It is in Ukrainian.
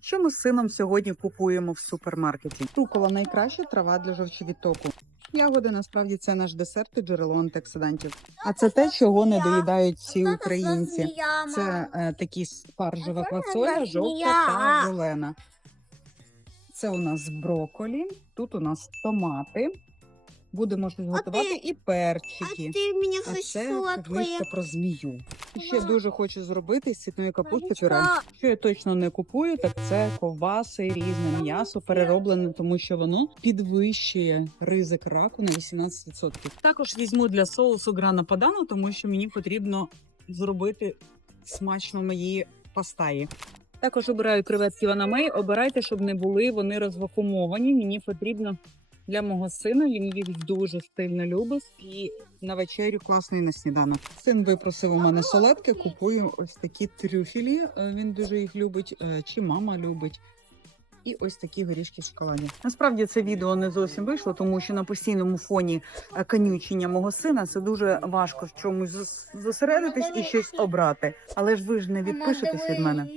Що ми з сином сьогодні купуємо в супермаркеті? Рукола найкраща трава для жовчовідтоку. Ягоди насправді це наш десерт і джерело антиоксидантів. А це те, чого не доїдають всі українці. Це е, такі спаржева квасоля, жовта та зелена. Це у нас броколі, тут у нас томати. Будемо щось готувати і А перчики. А це книжка про змію. Ще дуже хочу зробити з цвітної капусти пюре. Що я точно не купую, так це ковбаси, різне м'ясо перероблене, тому що воно підвищує ризик раку на 18%. Також візьму для соусу грана падану, тому що мені потрібно зробити смачно мої пастаї. Також обираю креветки ванамей. Обирайте, щоб не були вони розвакумовані. Мені потрібно для мого сина. Він їх дуже сильно любить і на вечерю класно і на сніданок. Син випросив у мене солодке. Купую ось такі трюфелі. е, Він дуже їх любить, е, чи мама любить. І ось такі горішки в шоколаді. Насправді це відео не зовсім вийшло, тому що на постійному фоні е, канючення мого сина це дуже важко в чомусь зос- зосередитись і щось обрати. Але ж ви ж не відпишетесь від мене.